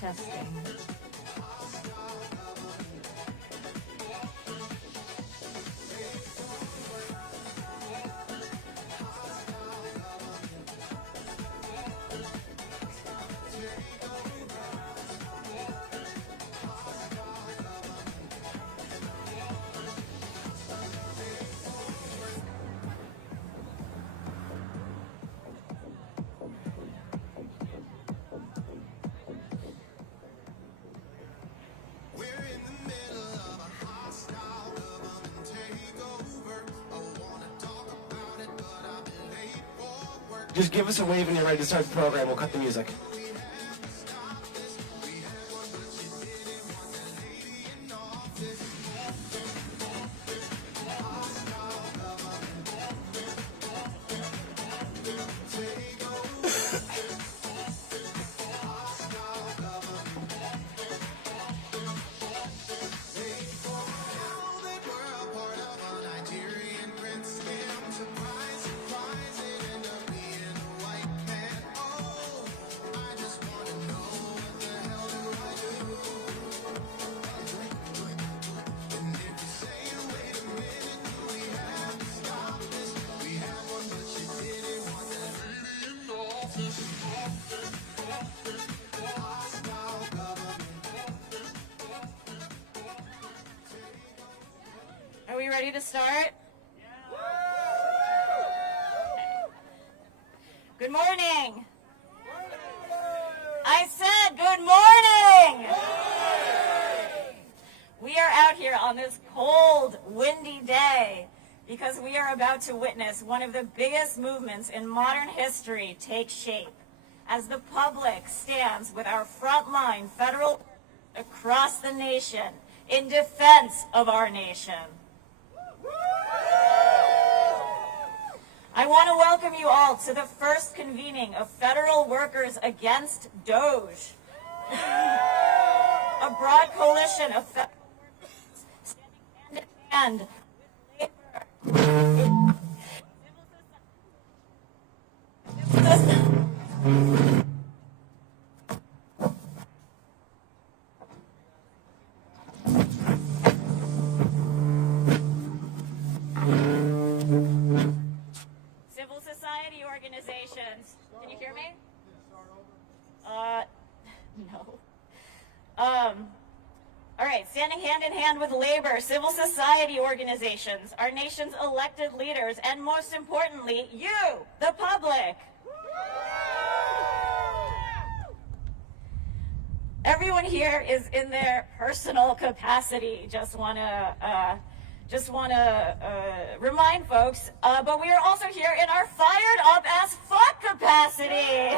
Testing. Just give us a wave when you're ready to start the program. We'll cut the music. Are we ready to start? Good morning. I said good morning. We are out here on this cold, windy day because we are about to witness one of the biggest movements in modern history take shape as the public stands with our frontline federal across the nation in defense of our nation. I want to welcome you all to the first convening of Federal Workers Against Doge, a broad coalition of federal workers standing hand in hand with labor. Civil society organizations. Can you hear me? No. All right, standing hand in hand with labor, civil society organizations, our nation's elected leaders, and most importantly, you, the public. Everyone here is in their personal capacity. Just want to remind folks, but we are also here in our fired up as fuck capacity.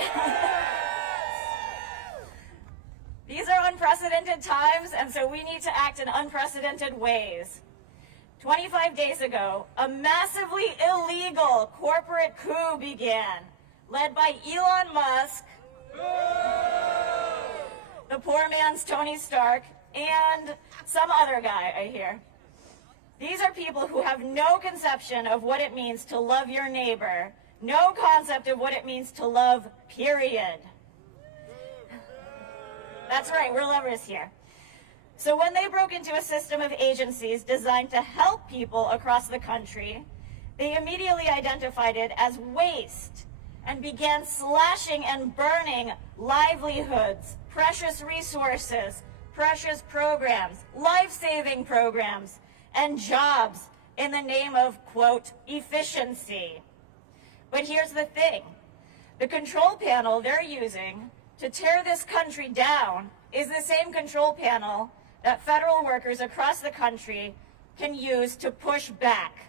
These are unprecedented times, and so we need to act in unprecedented ways. 25 days ago, a massively illegal corporate coup began, led by Elon Musk, the poor man's Tony Stark, and some other guy, I hear. These are people who have no conception of what it means to love your neighbor, no concept of what it means to love, period. That's right, we're lovers here. So when they broke into a system of agencies designed to help people across the country, they immediately identified it as waste and began slashing and burning livelihoods, precious resources, precious programs, life-saving programs, and jobs in the name of, quote, efficiency. But here's the thing. The control panel they're using to tear this country down is the same control panel that federal workers across the country can use to push back,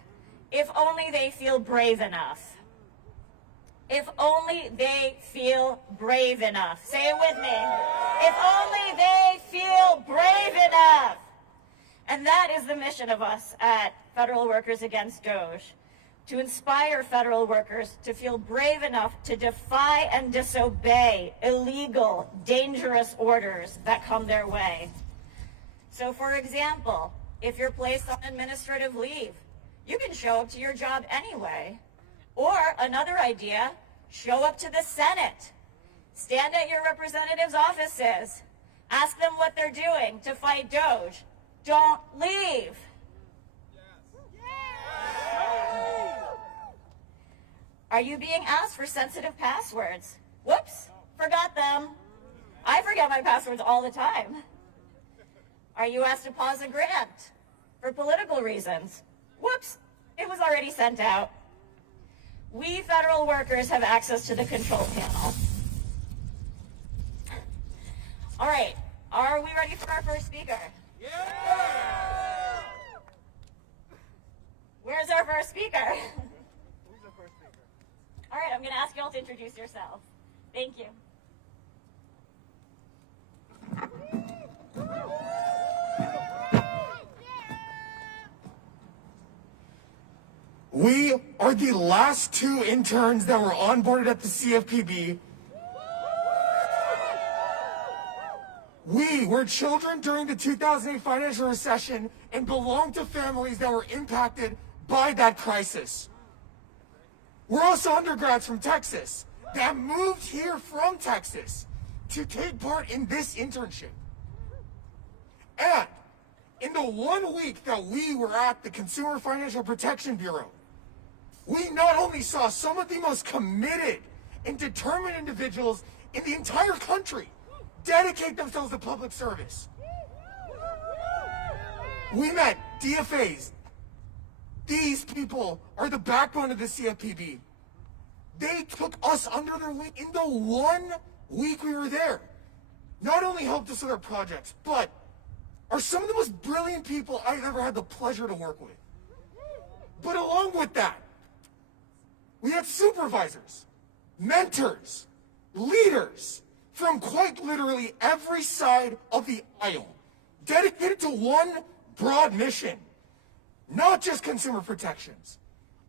if only they feel brave enough. If only they feel brave enough. Say it with me. If only they feel brave enough. And that is the mission of us at Federal Workers Against Doge, to inspire federal workers to feel brave enough to defy and disobey illegal, dangerous orders that come their way. So, for example, if you're placed on administrative leave, you can show up to your job anyway. Or another idea, show up to the Senate. Stand at your representatives' offices. Ask them what they're doing to fight Doge. Don't leave. Are you being asked for sensitive passwords? Whoops, forgot them. I forget my passwords all the time. Are you asked to pause a grant for political reasons? Whoops, it was already sent out. We federal workers have access to the control panel. All right, are we ready for our first speaker? Yeah! Where's our first speaker? Who's the first speaker? All right, I'm going to ask you all to introduce yourselves. Thank you. We are the last 2 interns that were onboarded at the CFPB. We were children during the 2008 financial recession and belong to families that were impacted by that crisis. We're also undergrads from Texas that moved here from Texas to take part in this internship. And in the 1 week that we were at the Consumer Financial Protection Bureau, we not only saw some of the most committed and determined individuals in the entire country dedicate themselves to public service. We met DFAs. These people are the backbone of the CFPB. They took us under their wing in the 1 week we were there. Not only helped us with our projects, but are some of the most brilliant people I've ever had the pleasure to work with. But along with that, we had supervisors, mentors, leaders from quite literally every side of the aisle, dedicated to one broad mission, not just consumer protections,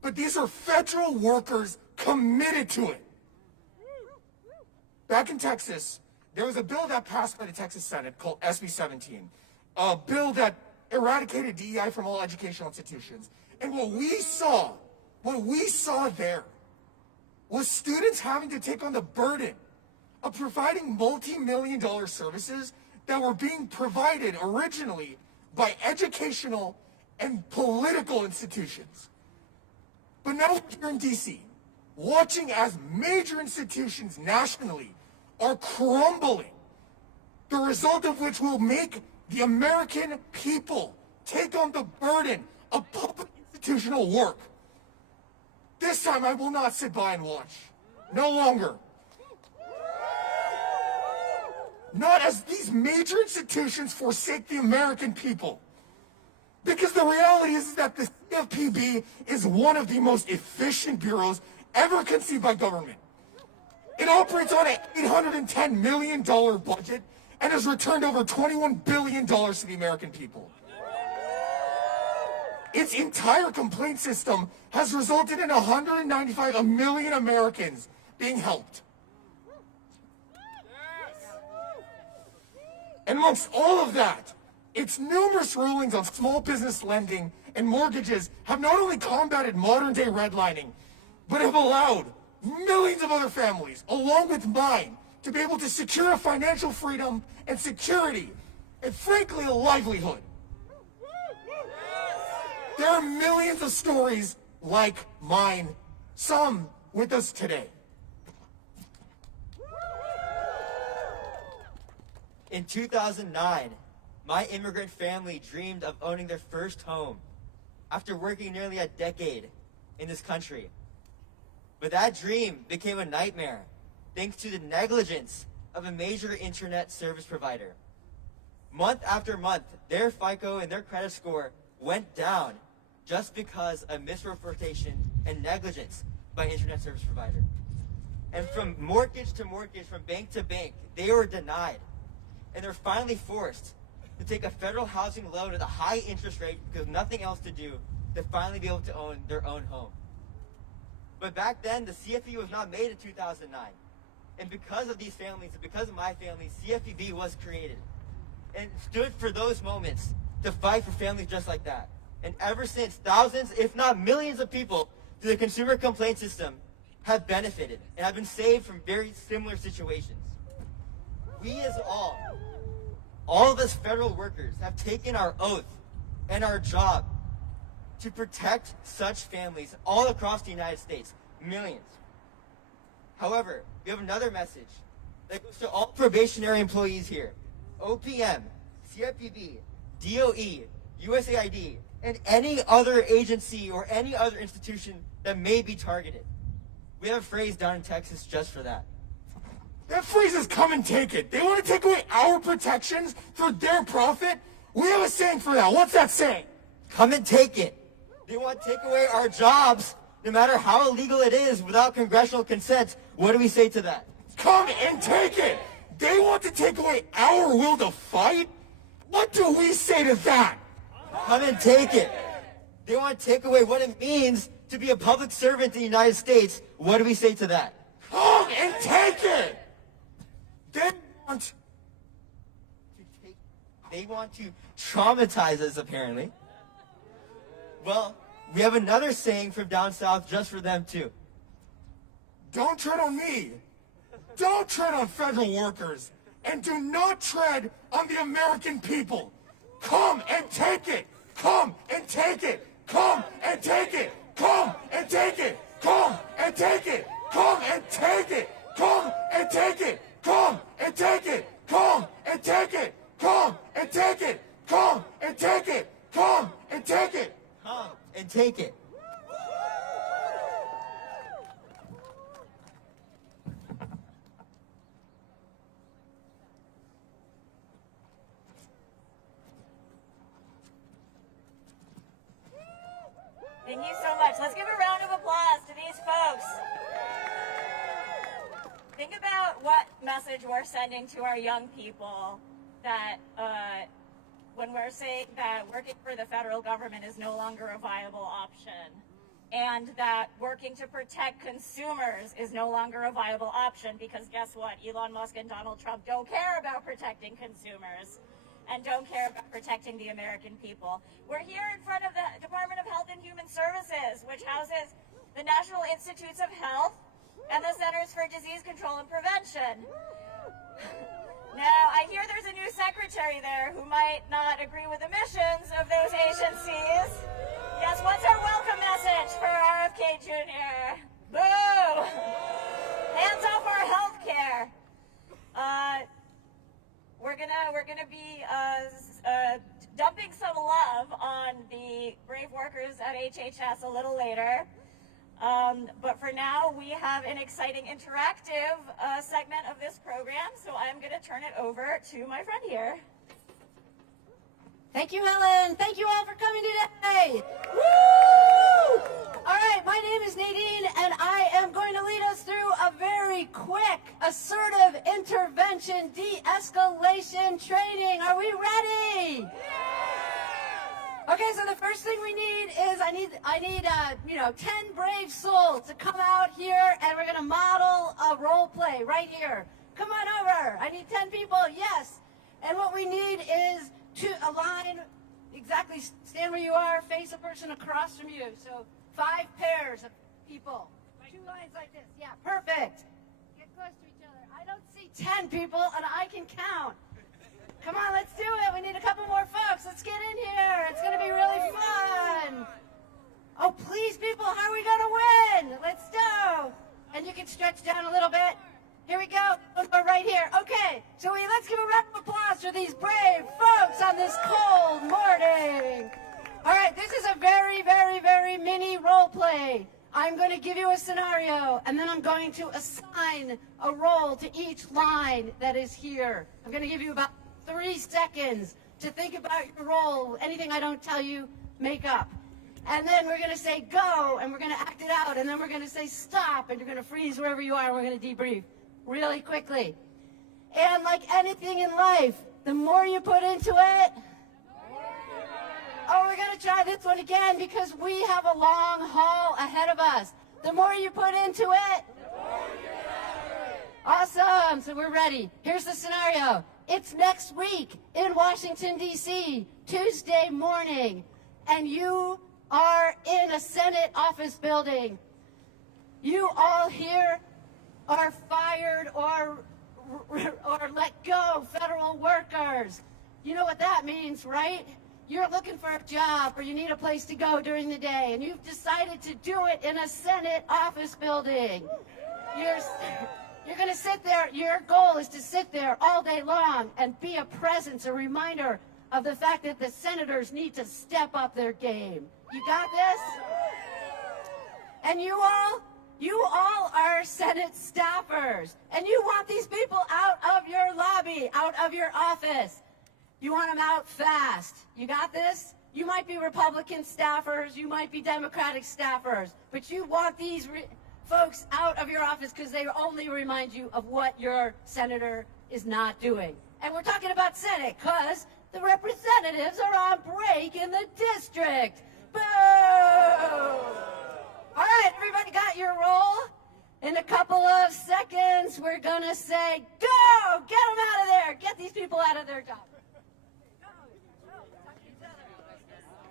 but these are federal workers committed to it. Back in Texas, there was a bill that passed by the Texas Senate called SB 17, a bill that eradicated DEI from all educational institutions. And what we saw there was students having to take on the burden of providing multi-million-dollar services that were being provided originally by educational and political institutions. But now here in DC, watching as major institutions nationally are crumbling, the result of which will make the American people take on the burden of public institutional work. This time I will not sit by and watch. No longer. Not as these major institutions forsake the American people. Because the reality is that the CFPB is one of the most efficient bureaus ever conceived by government. It operates on an $810 million budget and has returned over $21 billion to the American people. Its entire complaint system has resulted in 195 million Americans being helped. And amongst all of that, its numerous rulings on small business lending and mortgages have not only combated modern-day redlining, but have allowed millions of other families, along with mine, to be able to secure a financial freedom and security, and frankly, a livelihood. There are millions of stories like mine, some with us today. In 2009, my immigrant family dreamed of owning their first home after working nearly a decade in this country. But that dream became a nightmare thanks to the negligence of a major internet service provider. Month after month, their FICO and their credit score went down just because of misrepresentation and negligence by internet service provider. And from mortgage to mortgage, from bank to bank, they were denied. And they're finally forced to take a federal housing loan at a high interest rate because nothing else to do to finally be able to own their own home. But back then, the CFPB was not made in 2009. And because of these families, and because of my family, CFPB was created. And stood for those moments to fight for families just like that. And ever since, thousands, if not millions of people through the consumer complaint system have benefited and have been saved from very similar situations. We as all all of us federal workers have taken our oath and our job to protect such families all across the United States, millions. However, we have another message that goes to all probationary employees here, OPM, CFPB, DOE, USAID, and any other agency or any other institution that may be targeted. We have a phrase down in Texas just for that. That phrase is come and take it. They want to take away our protections for their profit. We have a saying for that. What's that saying? Come and take it. They want to take away our jobs, no matter how illegal it is, without congressional consent. What do we say to that? Come and take it. They want to take away our will to fight? What do we say to that? Come and take it. They want to take away what it means to be a public servant in the United States. What do we say to that? Come and take it. They want to traumatize us, apparently. Well, we have another saying from down south just for them, too. Don't tread on me. Don't tread on federal workers. And do not tread on the American people. Come and take it. Come and take it. Come and take it. Come and take it. Come and take it. Come and take it. Come and take it. Come and take it. Come and take it. Come and take it. Come and take it. Come and take it. Come and take it. Thank you so much. Let's give a round of applause to these folks. Think about what message we're sending to our young people that when we're saying that working for the federal government is no longer a viable option, and that working to protect consumers is no longer a viable option, because guess what? Elon Musk and Donald Trump don't care about protecting consumers and don't care about protecting the American people. We're here in front of the Department of Health and Human Services, which houses the National Institutes of Health and the Centers for Disease Control and Prevention. Now, I hear there's a new secretary there who might not agree with the missions of those agencies. Yes, what's our welcome message for RFK Jr.? Boo! Hands off our health care. We're gonna be dumping some love on the brave workers at HHS a little later. But for now, we have an exciting interactive segment of this program, so I'm going to turn it over to my friend here. Thank you, Helen. Thank you all for coming today. Woo! All right, my name is Nadine, and I am going to lead us through a very quick, assertive intervention de-escalation training. Are we ready? Okay, so the first thing we need is I need 10 brave souls to come out here, and we're going to model a role play right here. Come on over. I need 10 people. Yes. And what we need is to align, exactly stand where you are, face a person across from you. So 5 pairs of people. 2 lines like this. Yeah, perfect. Get close to each other. I don't see 10 people, and I can count. Come on, let's do it. We need a couple more folks. Let's get in here. It's going to be really fun. Oh, please, people, how are we going to win? Let's go. And you can stretch down a little bit. Here we go. One more right here. Okay, so let's give a round of applause for these brave folks on this cold morning. All right, this is a very, very, very mini role play. I'm going to give you a scenario, and then I'm going to assign a role to each line that is here. I'm going to give you about 3 seconds to think about your role. Anything I don't tell you, make up. And then we're going to say go, and we're going to act it out. And then we're going to say stop, and you're going to freeze wherever you are, and we're going to debrief really quickly. And like anything in life, the more you put into it... Oh, we're going to try this one again because we have a long haul ahead of us. The more you put into it... Awesome. So we're ready. Here's the scenario. It's next week in Washington, D.C., Tuesday morning, and you are in a Senate office building. You all here are fired or let go federal workers. You know what that means, right? You're looking for a job or you need a place to go during the day, and you've decided to do it in a Senate office building. You're going to sit there. Your goal is to sit there all day long and be a presence, a reminder of the fact that the senators need to step up their game. You got this? And you all are Senate staffers, and you want these people out of your lobby, out of your office. You want them out fast. You got this? You might be Republican staffers, you might be Democratic staffers, but you want these folks out of your office because they only remind you of what your senator is not doing. And we're talking about Senate because the representatives are on break in the district. Boo! All right, everybody got your roll? In a couple of seconds, we're going to say, go! Get them out of there! Get these people out of their job.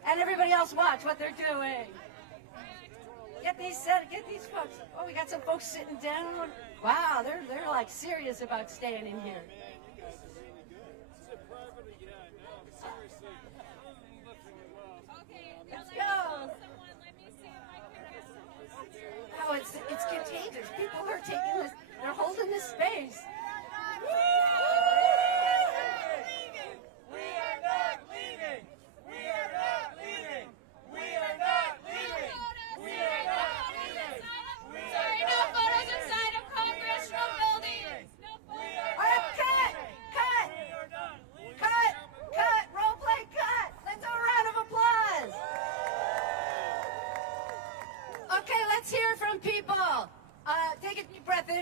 And everybody else watch what they're doing. Get these folks. Oh, we got some folks sitting down. Wow, they're like serious about staying in here. Let's go. Oh, it's contagious. People are taking this. They're holding this space.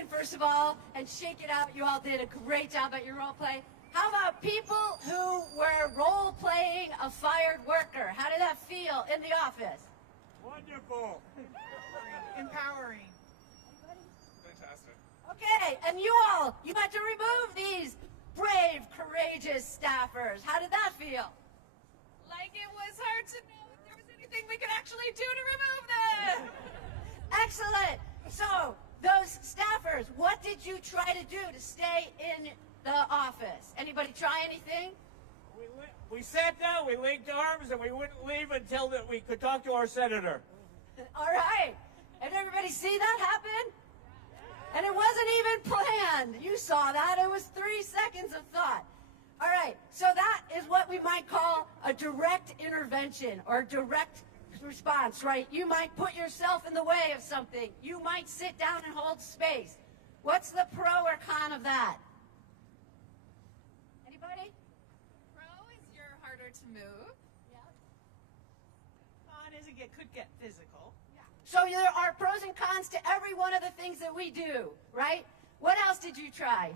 First of all, and shake it out. You all did a great job at your role play. How about people who were role playing a fired worker? How did that feel in the office? Wonderful. Empowering. Fantastic. Okay, and you had to remove these brave, courageous staffers. How did that feel? Like it was hard to know if there was anything we could actually do to remove them. Excellent. So, those staffers, what did you try to do to stay in the office? Anybody try anything? We sat down, we linked arms, and we wouldn't leave until that we could talk to our senator. All right. And everybody see that happen? And it wasn't even planned. You saw that. It was 3 seconds of thought. All right. So that is what we might call a direct intervention or direct response, right? You might put yourself in the way of something. You might sit down and hold space. What's the pro or con of that? Anybody? Pro is you're harder to move. Yeah. Con is it could get physical. So there are pros and cons to every one of the things that we do, right? What else did you try?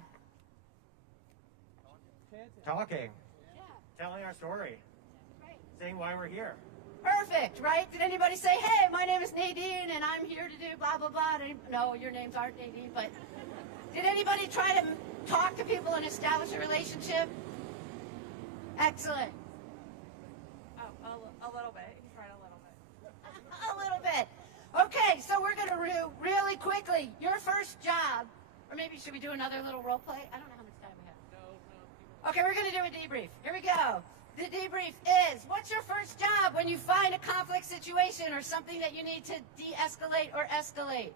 Talking. Yeah. Telling our story. Right. Saying why we're here. Perfect, right? Did anybody say, hey, my name is Nadine and I'm here to do blah, blah, blah? No, your names aren't Nadine, but did anybody try to talk to people and establish a relationship? Excellent. Oh, a little bit. You tried a little bit. A little bit. Okay, so we're going to really quickly, your first job, or maybe should we do another little role play? I don't know how much time we have. No. Okay, we're going to do a debrief. Here we go. The debrief is, what's your first job when you find a conflict situation or something that you need to de-escalate or escalate?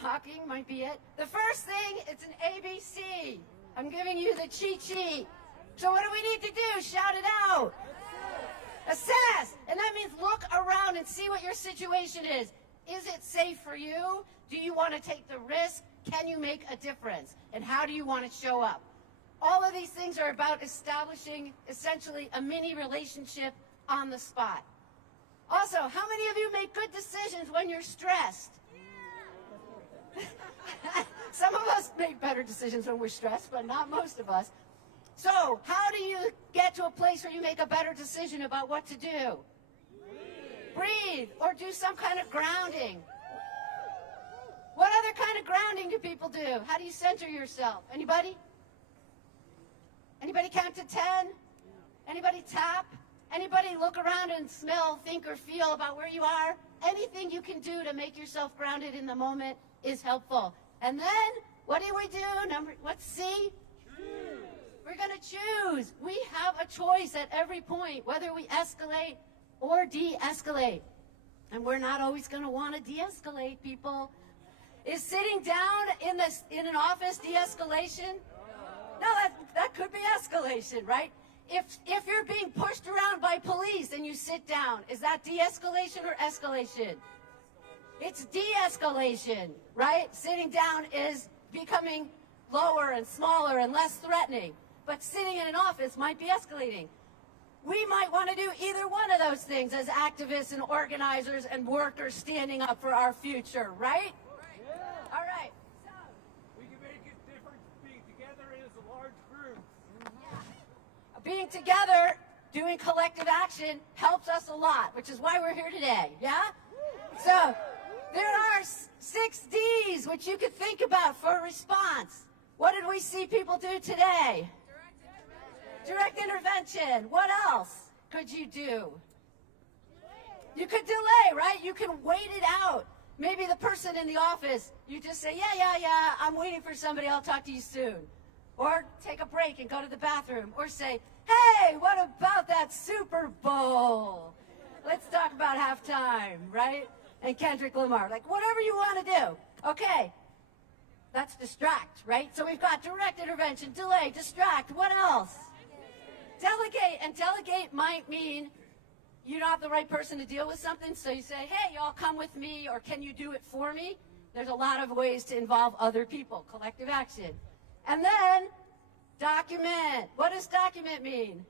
Talking might be it. The first thing, it's an ABC. I'm giving you the cheat sheet. So what do we need to do? Shout it out. Assess. And that means look around and see what your situation is. Is it safe for you? Do you want to take the risk? Can you make a difference? And how do you want to show up? All of these things are about establishing essentially a mini relationship on the spot. Also, how many of you make good decisions when you're stressed? Yeah. Some of us make better decisions when we're stressed, but not most of us. So, how do you get to a place where you make a better decision about what to do? Breathe, or do some kind of grounding. What other kind of grounding do people do? How do you center yourself? Anybody? Anybody count to 10? Anybody tap? Anybody look around and smell, think, or feel about where you are? Anything you can do to make yourself grounded in the moment is helpful. And then, what do we do? What's C? Choose. We're going to choose. We have a choice at every point, whether we escalate or de-escalate. And we're not always going to want to de-escalate, people. Is sitting down in an office de-escalation? No, that could be escalation, right? If you're being pushed around by police and you sit down, is that de-escalation or escalation? It's de-escalation, right? Sitting down is becoming lower and smaller and less threatening. But sitting in an office might be escalating. We might want to do either one of those things as activists and organizers and workers standing up for our future, right? Yeah. All right. So We can make it different being together as a large group. being together, doing collective action helps us a lot, which is why we're here today, yeah? So there are 6 Ds which you could think about for a response. What did we see people do today? Direct intervention. What else could you do? You could delay, right? You can wait it out. Maybe the person in the office, you just say, yeah, I'm waiting for somebody, I'll talk to you soon. Or take a break and go to the bathroom. Or say, hey, what about that Super Bowl? Let's talk about halftime, right? And Kendrick Lamar, like whatever you want to do. Okay, that's distract, right? So we've got direct intervention, delay, distract, what else? Delegate, and delegate might mean you're not the right person to deal with something, so you say, hey, y'all come with me, or can you do it for me? There's a lot of ways to involve other people, collective action. And then, document. What does document mean?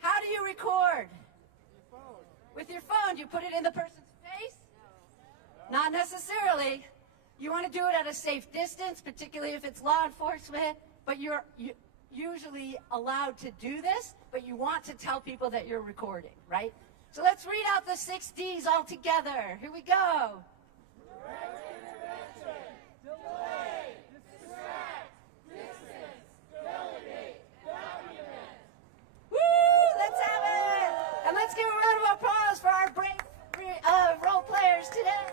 How do you record? With your phone. You put it in the person's face? Not necessarily. You want to do it at a safe distance, particularly if it's law enforcement, but you're usually allowed to do this, but you want to tell people that you're recording, right? So let's read out the 6 Ds all together. Here we go. Woo! Let's have it! And let's give a round of applause for our brave role players today.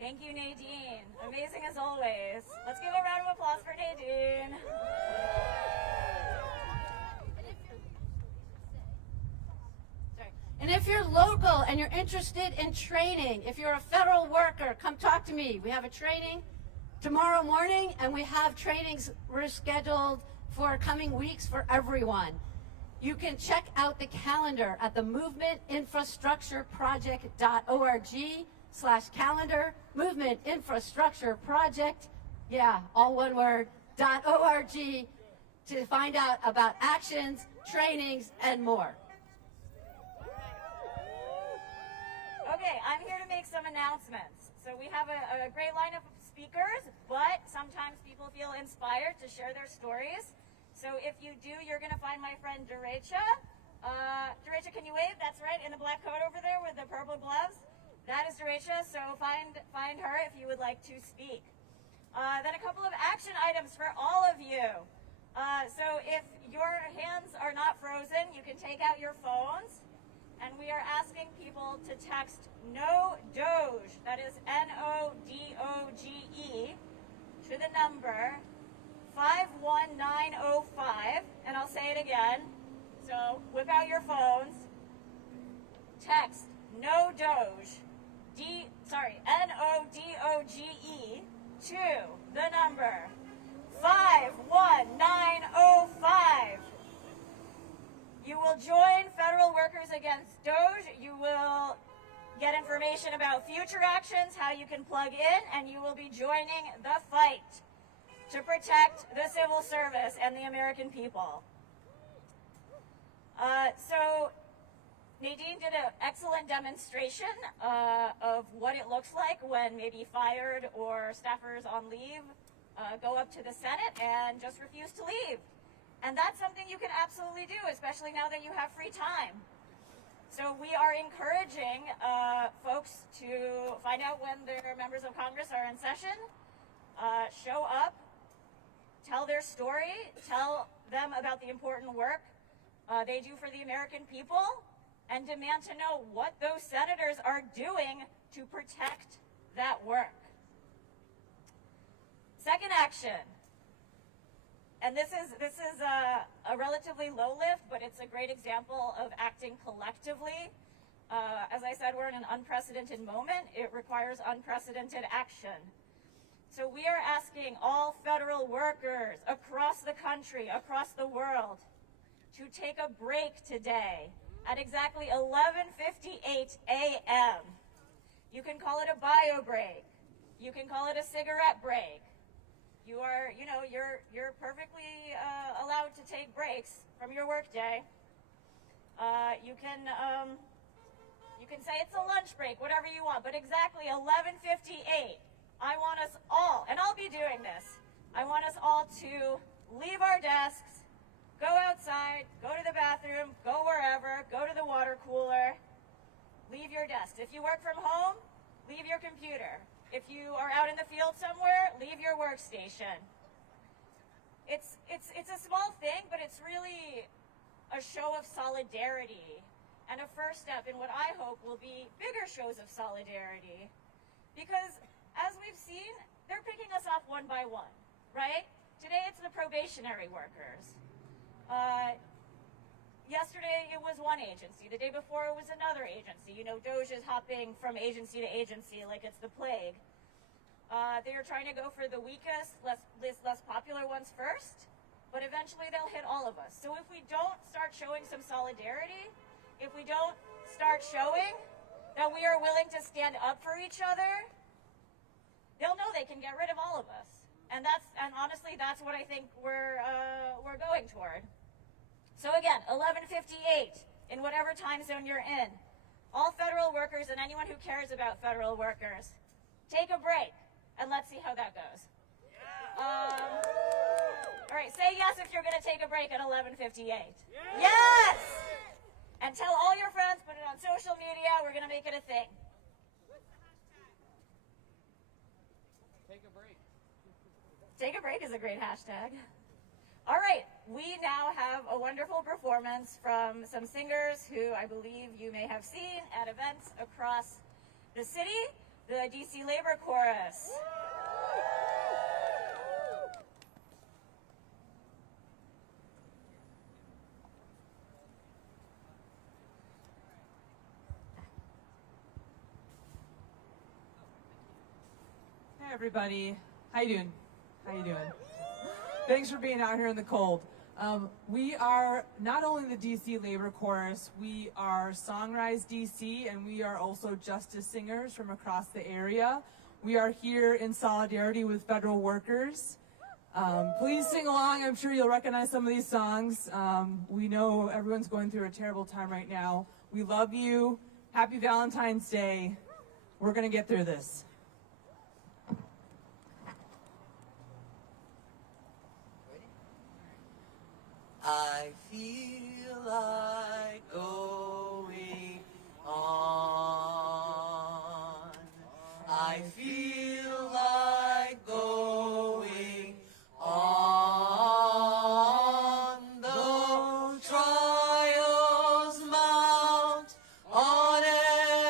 Thank you, Nadine. Amazing as always. Let's give a round of applause for Nadine. And if you're local and you're interested in training, if you're a federal worker, come talk to me. We have a training tomorrow morning, and we have trainings we're scheduled for coming weeks for everyone. You can check out the calendar at the movementinfrastructureproject.org/calendar, Movement Infrastructure Project, yeah, all one word, .org, to find out about actions, trainings, and more. Okay, I'm here to make some announcements. So we have a great lineup of speakers, but sometimes people feel inspired to share their stories. So if you do, you're going to find my friend Derecha. Derecha, can you wave? That's right, in the black coat over there with the purple gloves. That is Derecha, so find her if you would like to speak. Then a couple of action items for all of you. So if your hands are not frozen, you can take out your phones. And we are asking people to text no Doge, that is NODOGE, to the number 51905, and I'll say it again. So whip out your phones, text no Doge, NODOGE, to the number 51905. You will join Federal Workers Against Doge. You will get information about future actions, how you can plug in, and you will be joining the fight to protect the civil service and the American people. So Nadine did an excellent demonstration of what it looks like when maybe fired or staffers on leave go up to the Senate and just refuse to leave. And that's something you can absolutely do, especially now that you have free time. So we are encouraging folks to find out when their members of Congress are in session, show up, tell their story, tell them about the important work they do for the American people, and demand to know what those senators are doing to protect that work. Second action, and this is a relatively low lift, but it's a great example of acting collectively. As I said, we're in an unprecedented moment. It requires unprecedented action. So we are asking all federal workers across the country, across the world, to take a break today at exactly 11:58 a.m. You can call it a bio break. You can call it a cigarette break. You're perfectly allowed to take breaks from your workday. You can say it's a lunch break, whatever you want, but exactly 11:58. I want us all, and I'll be doing this, I want us all to leave our desks, go outside, go to the bathroom, go wherever, go to the water cooler, leave your desk. If you work from home, leave your computer. If you are out in the field somewhere, leave your workstation. It's a small thing, but it's really a show of solidarity and a first step in what I hope will be bigger shows of solidarity. Because as we've seen, they're picking us off one by one, right? Today it's the probationary workers. Yesterday it was one agency. The day before it was another agency. You know, Doge is hopping from agency to agency like it's the plague. They are trying to go for the weakest, less popular ones first, but eventually they'll hit all of us. So if we don't start showing some solidarity, if we don't start showing that we are willing to stand up for each other, they'll know they can get rid of all of us. And honestly, that's what I think we're going toward. So again, 11:58 in whatever time zone you're in. All federal workers and anyone who cares about federal workers, take a break and let's see how that goes. All right, say yes if you're going to take a break at 11:58. Yes! And tell all your friends, put it on social media, we're going to make it a thing. Take a break. Take a break is a great hashtag. All right, we now have a wonderful performance from some singers who I believe you may have seen at events across the city, the DC Labor Chorus. Hey everybody, how you doing? How you doing? Thanks for being out here in the cold. We are not only the DC Labor Chorus, we are Songrise DC, and we are also justice singers from across the area. We are here in solidarity with federal workers. Please sing along. I'm sure you'll recognize some of these songs. We know everyone's going through a terrible time right now. We love you. Happy Valentine's Day. We're going to get through this. I feel like going on. I feel like going on. Though trials mount on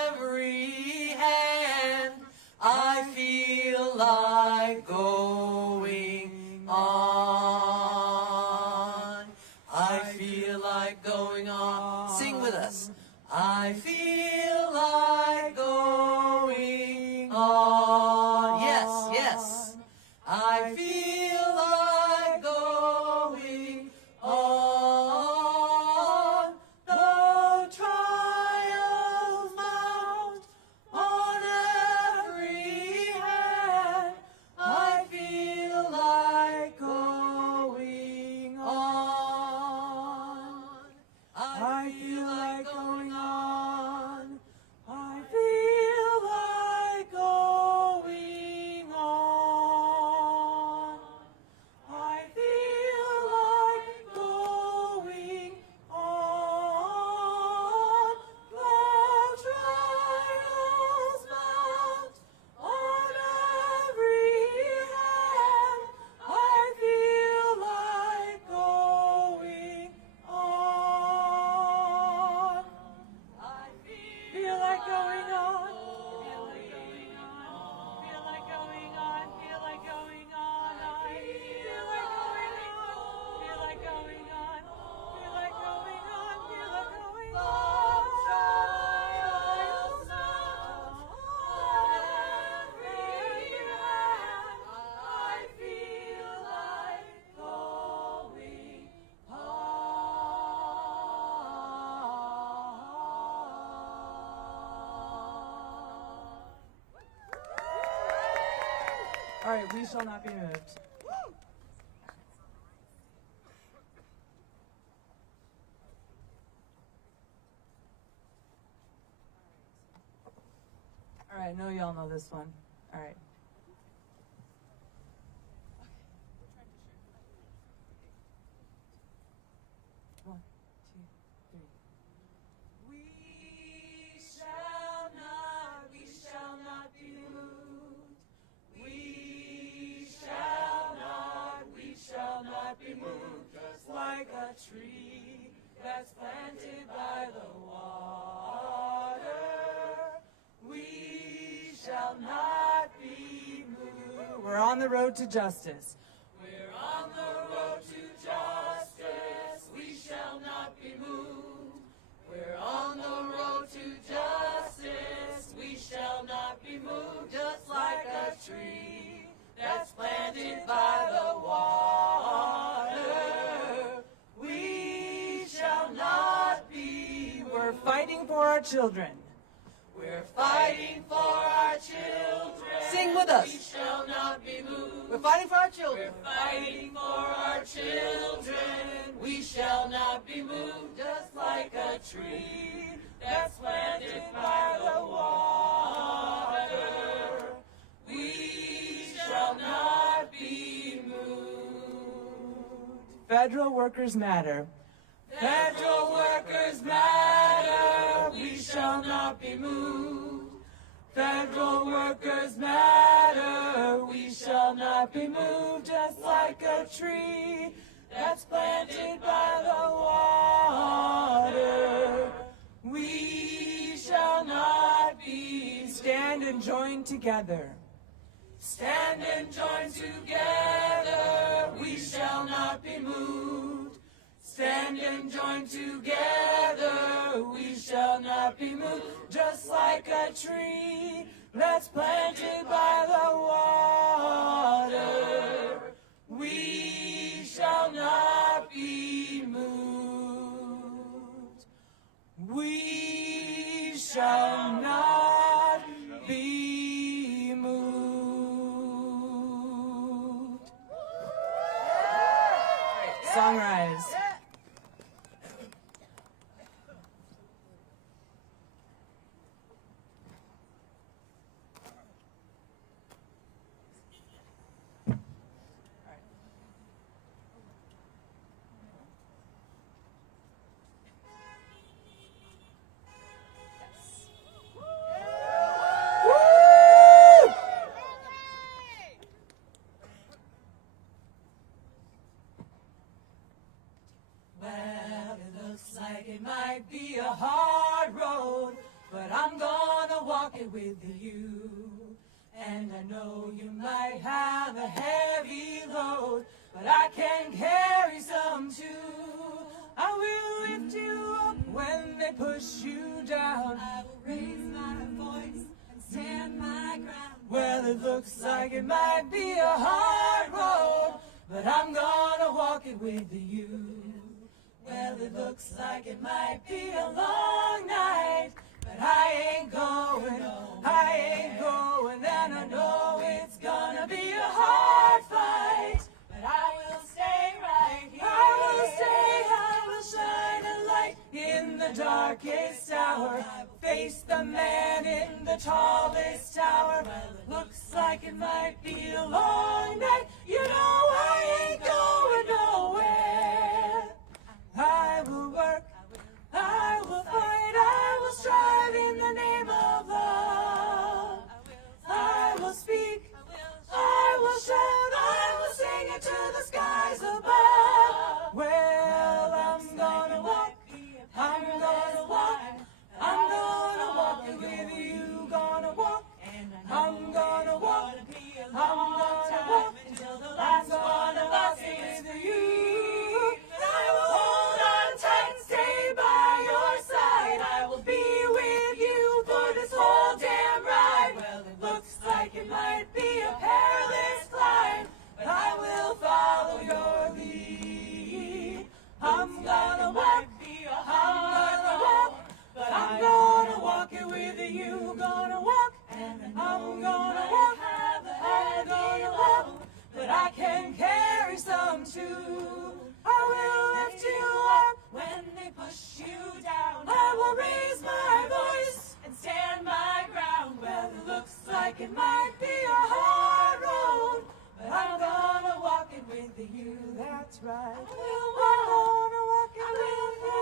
every hand, I feel like going on. I feel like going on. Sing with us. I feel like going on. All right, we shall not be moved. All right, I know y'all know this one. All right. One, two, three. We shall not be moved. We shall not be moved. Just like a tree that's planted by the water. We shall not be moved. We're on the road to justice. We're on the road to justice. We shall not be moved. We're on the road to justice. We shall not be moved. Just like a tree that's planted by the water. We shall not be. We're fighting for our children. We're fighting for our children. Sing with us. We shall not be moved. We're fighting for our children. We're fighting for our children. We shall not be moved. Just like a tree that's planted by the water. We shall not be moved. Federal workers matter. Federal workers matter. We shall not be moved. Federal workers matter. We shall not be moved. Just like a tree that's planted by the water. We shall not be. Stand and join together. Stand and join together. We shall not be moved. Stand and join together. We shall not be moved. Just like a tree that's planted by the water. We shall not be moved. We shall not be moved. Sunrise. It might be a hard road, but I'm gonna walk it with you. And I know you might have a heavy load, but I can carry some too. I will lift you up when they push you down. I will raise my voice and stand my ground. Well, it looks like it might be a hard road, but I'm gonna walk it with you. Well, it looks like it might be a long night, but I ain't going, and I know it's gonna be a hard fight, but I will stay right here. I will shine a light in the darkest hour, face the man in the tallest tower. Well, it looks like it might be a long night, you know I ain't going nowhere. I will work, I will fight, I will strive in the name of love. I will speak, I will shout, I will sing it to the skies above. Well, I'm gonna walk, I'm gonna walk, I'm gonna walk with you, gonna walk, I'm gonna walk, I'm gonna walk until push you down. I will raise my voice and stand my ground. Well, it looks like it might be a hard road, but I'm gonna walk it with you, that's right. I'm gonna walk it with you.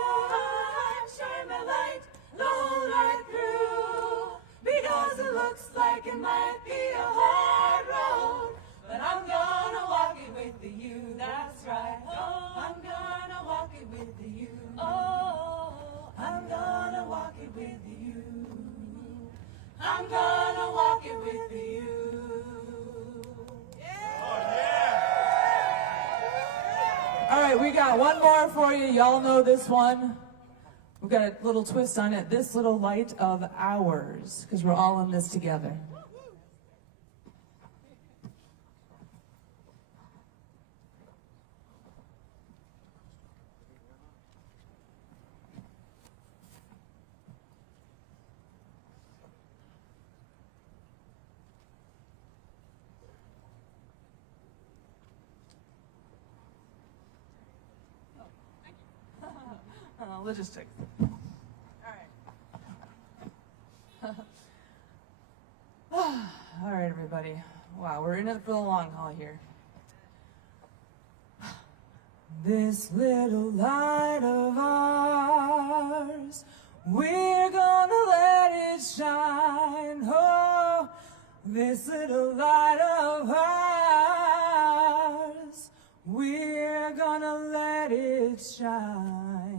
Shine my light the whole night through, because it looks like it might be a hard road, but I'm gonna walk it with you, that's right. Oh, I'm gonna walk it with you. Oh, I'm gonna walk it with you. I'm gonna walk it with you. All right, we got one more for you. Y'all know this one. We've got a little twist on it. This little light of ours, because we're all in this together. Logistics. All right. All right, everybody. Wow, we're in it for the long haul here. This little light of ours, we're gonna let it shine. Oh, this little light of ours, we're gonna let it shine.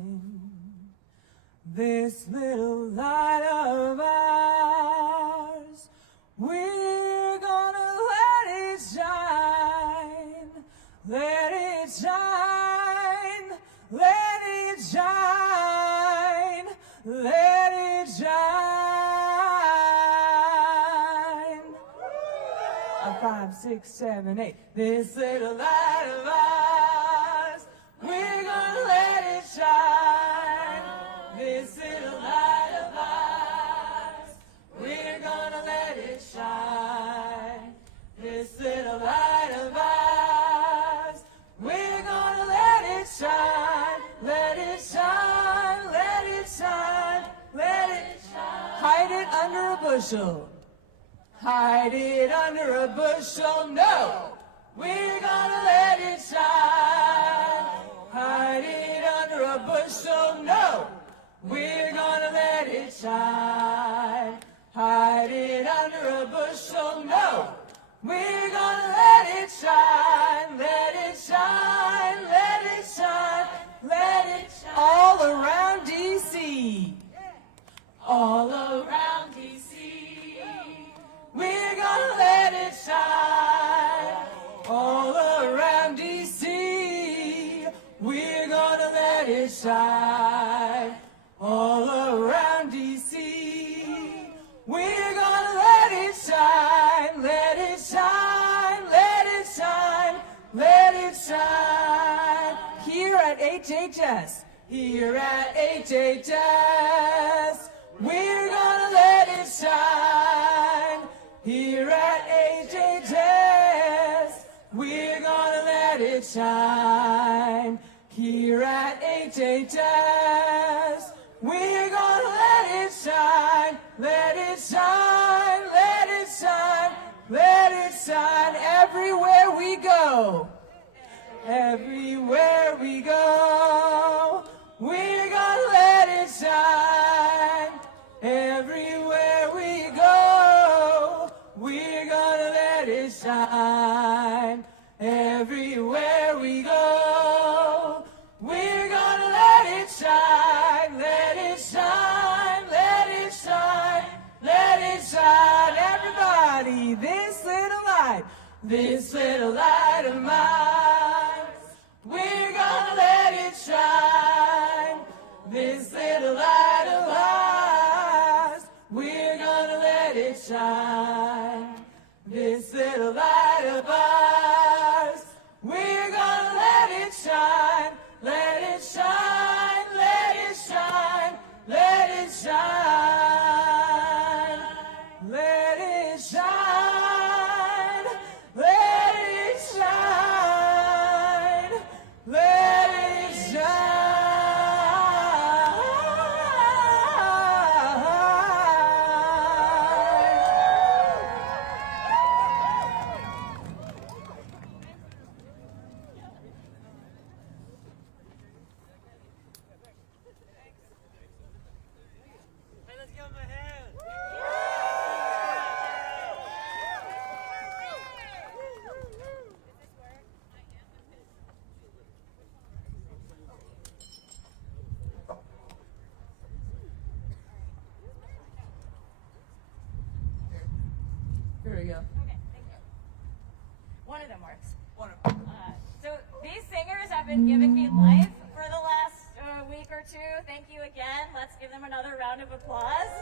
This little light of ours, we're gonna let it shine. Let it shine. Let it shine. Let it shine. 5, 6, 7, 8. This little light of ours, we're gonna let it shine. This little light of ours, we're gonna let it shine. This little light of ours, we're gonna let it shine. Let it shine, let it shine, let it shine. Hide it under a bushel. Hide it under a bushel, no! We're gonna let it shine. Hide it under a bushel, no! We're gonna let it shine. Hide it under a bushel, no! We're gonna let it shine. Let it shine, let it shine, let it shine. All around DC. All around DC. We're gonna let it shine. All around DC. We're gonna let it shine. All around DC. We're gonna let it shine. Let it shine. Let it shine. Let it shine. Here at HHS. Here at HHS. We're gonna let it shine. Here at HHS, we're gonna let it shine. Here at HHS, we're gonna let it shine. Let it shine, let it shine, let it shine. Everywhere we go, everywhere we go, we're gonna let it shine. Everywhere we go, we're gonna let it shine. Everywhere we go, we're gonna let it shine. Let it shine, let it shine, let it shine. Everybody, this little light of mine, we're gonna let it shine. This little light of ours, we're gonna let it shine. This little light of ours, we're gonna let it shine. Let it shine, let it shine, let it shine. Let it shine, let it shine, let it shine. Here we go. Okay, thank you. One of them works. One of So these singers have been giving me life for the last week or two. Thank you again. Let's give them another round of applause.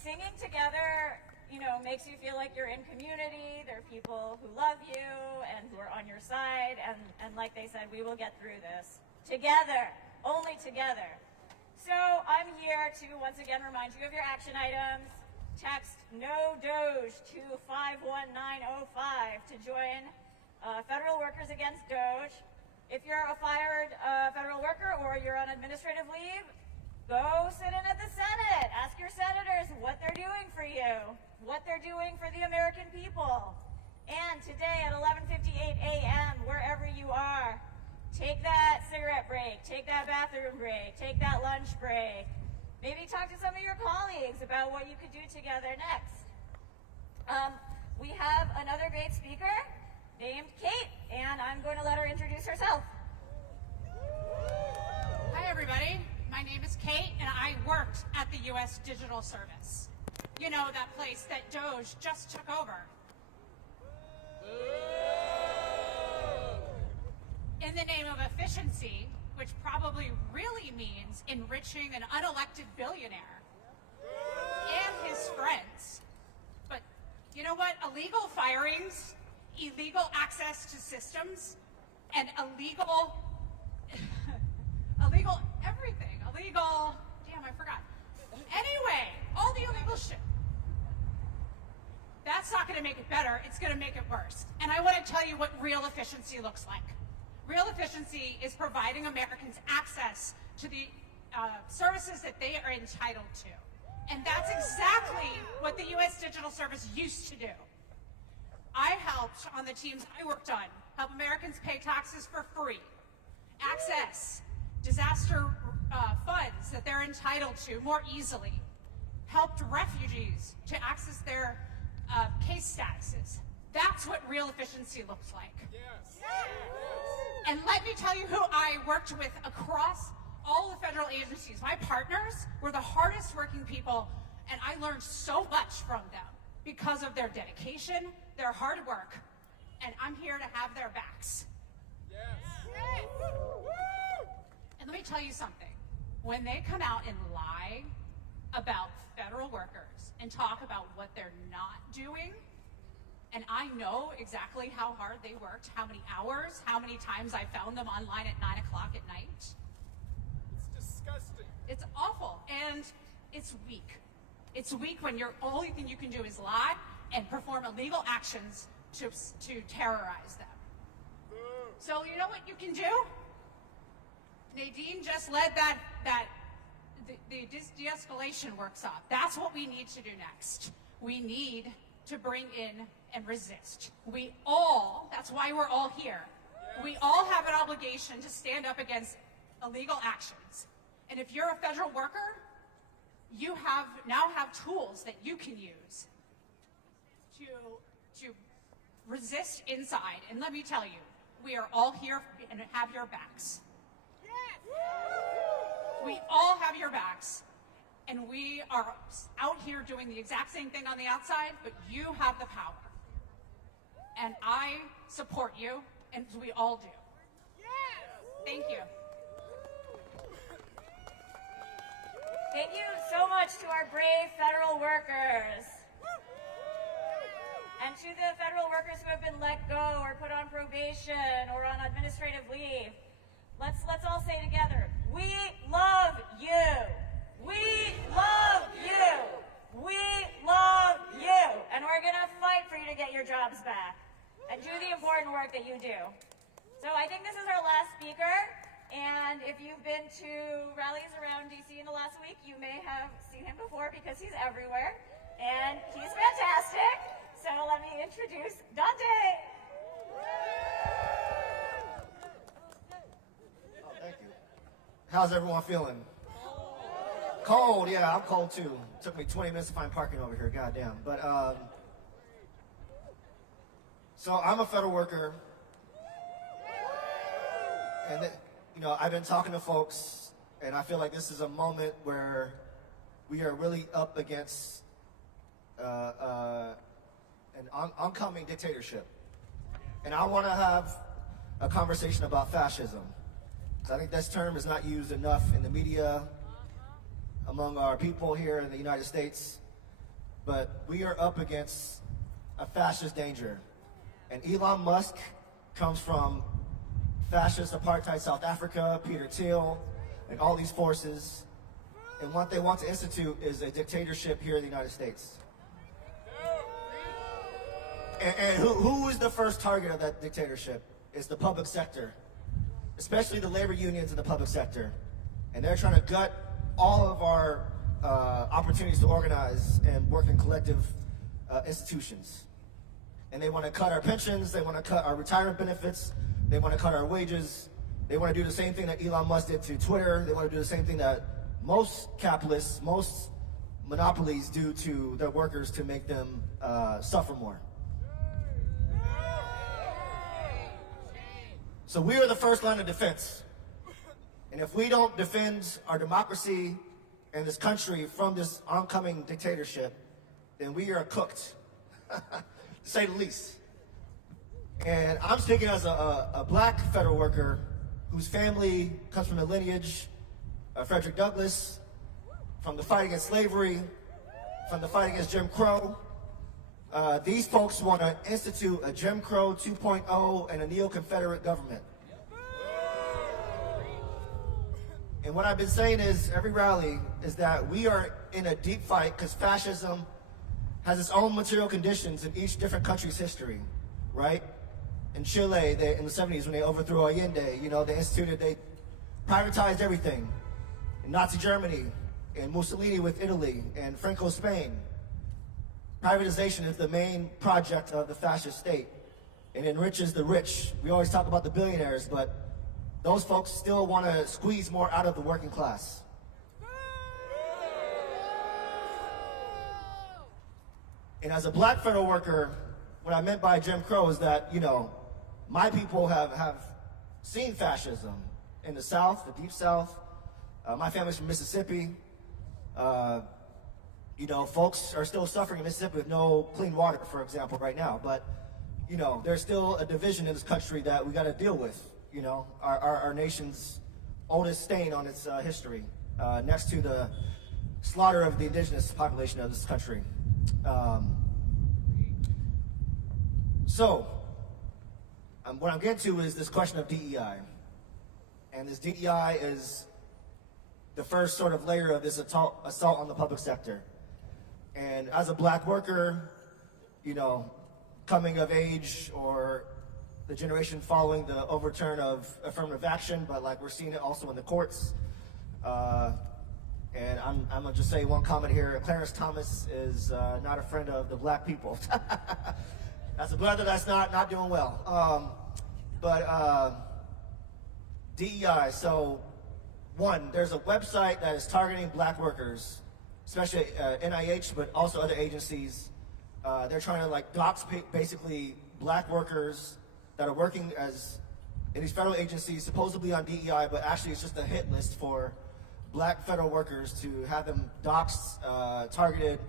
Singing together, you know, makes you feel like you're in community. There are people who love you and who are on your side. And like they said, we will get through this together, only together. So I'm here to once again remind you of your action items. Text no Doge to 51905 to join Federal Workers Against Doge. If you're a fired federal worker or you're on administrative leave, go sit in at the Senate. Ask your senators what they're doing for you, what they're doing for the American people. And today at 11:58 a.m., wherever you are, take that cigarette break, take that bathroom break, take that lunch break. Maybe talk to some of your colleagues about what you could do together next. We have another great speaker named Kate, and I'm going to let her introduce herself. Hi, everybody. My name is Kate, and I worked at the U.S. Digital Service. You know, that place that Doge just took over. In the name of efficiency, which probably really means enriching an unelected billionaire and his friends. But you know what? Illegal firings, illegal access to systems, and illegal everything. Damn, I forgot. Anyway, all the illegal shit. That's not going to make it better. It's going to make it worse. And I want to tell you what real efficiency looks like. Real efficiency is providing Americans access to the services that they are entitled to. And that's exactly what the U.S. Digital Service used to do. I helped on the teams I worked on, help Americans pay taxes for free, access disaster funds that they're entitled to more easily, helped refugees to access their case statuses. That's what real efficiency looks like. Yes. And let me tell you who I worked with across all the federal agencies. My partners were the hardest working people, and I learned so much from them because of their dedication, their hard work, and I'm here to have their backs. Yes. And let me tell you something. When they come out and lie about federal workers and talk about what they're not doing, and I know exactly how hard they worked, how many hours, how many times I found them online at 9 o'clock at night. It's disgusting. It's awful, and it's weak. It's weak when your only thing you can do is lie and perform illegal actions to terrorize them. So you know what you can do? Nadine just led the de-escalation workshop. That's what we need to do next. We need to bring in and resist. We all, that's why we're all here. We all have an obligation to stand up against illegal actions. And if you're a federal worker, you now have tools that you can use to resist inside. And let me tell you, we are all here and have your backs. We all have your backs. And we are out here doing the exact same thing on the outside, but you have the power. And I support you, and we all do. Thank you. Thank you so much to our brave federal workers. And to the federal workers who have been let go or put on probation or on administrative leave, let's all say together, we love you. We love you. We love you. And we're going to fight for you to get your jobs back and do the important work that you do. So I think this is our last speaker. And if you've been to rallies around DC in the last week, you may have seen him before because he's everywhere. And he's fantastic. So let me introduce Dante. Oh, thank you. How's everyone feeling? Cold, yeah, I'm cold too. Took me 20 minutes to find parking over here, goddamn. But, so I'm a federal worker. And, you know, I've been talking to folks, and I feel like this is a moment where we are really up against an oncoming dictatorship. And I want to have a conversation about fascism. I think this term is not used enough in the media, among our people here in the United States. But we are up against a fascist danger. And Elon Musk comes from fascist apartheid South Africa, Peter Thiel, and all these forces. And what they want to institute is a dictatorship here in the United States. And who is the first target of that dictatorship? It's the public sector, especially the labor unions in the public sector. And they're trying to gut all of our opportunities to organize and work in collective institutions. And they want to cut our pensions, they want to cut our retirement benefits, they want to cut our wages, they want to do the same thing that Elon Musk did to Twitter, they want to do the same thing that most capitalists, most monopolies do to their workers to make them suffer more. So we are the first line of defense. And if we don't defend our democracy and this country from this oncoming dictatorship, then we are cooked, to say the least. And I'm speaking as a black federal worker whose family comes from the lineage of Frederick Douglass, from the fight against slavery, from the fight against Jim Crow. These folks want to institute a Jim Crow 2.0 and a neo-Confederate government. And what I've been saying is, every rally, is that we are in a deep fight because fascism has its own material conditions in each different country's history, right? In Chile, in the 70s, when they overthrew Allende, they privatized everything. In Nazi Germany, and Mussolini with Italy, and Franco Spain. Privatization is the main project of the fascist state. It enriches the rich. We always talk about the billionaires, but those folks still want to squeeze more out of the working class. And as a black federal worker, what I meant by Jim Crow is that, my people have seen fascism in the South, the Deep South. My family's from Mississippi. Folks are still suffering in Mississippi with no clean water, for example, right now. But, there's still a division in this country that we got to deal with. Our nation's oldest stain on its history, next to the slaughter of the indigenous population of this country. What I'm getting to is this question of DEI. And this DEI is the first sort of layer of this assault on the public sector. And as a black worker, coming of age, or the generation following the overturn of affirmative action, but like we're seeing it also in the courts. And I'm gonna just say one comment here. Clarence Thomas is not a friend of the black people. That's a brother that's not doing well. DEI, so one, there's a website that is targeting black workers, especially NIH, but also other agencies. They're trying to dox basically black workers that are working in these federal agencies, supposedly on DEI, but actually it's just a hit list for black federal workers to have them doxed, targeted.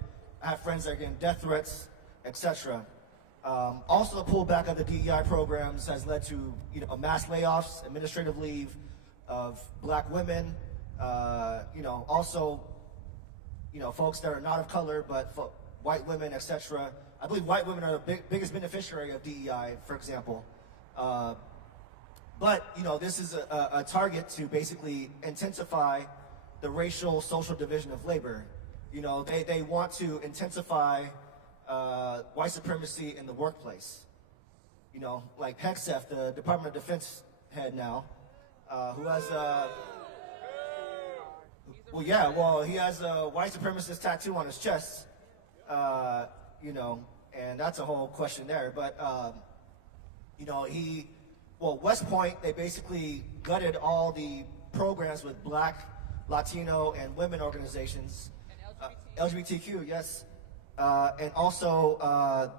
I have friends that are getting death threats, etc. Also, the pullback of the DEI programs has led to mass layoffs, administrative leave of black women, also folks that are not of color, but white women, etc. I believe white women are the biggest beneficiary of DEI, for example. But this is a target to basically intensify the racial, social division of labor. They want to intensify white supremacy in the workplace. Like Hegseth, the Department of Defense head now, who has he has a white supremacist tattoo on his chest, and that's a whole question there. But West Point, they basically gutted all the programs with Black, Latino, and women organizations. LGBTQ, yes. And also,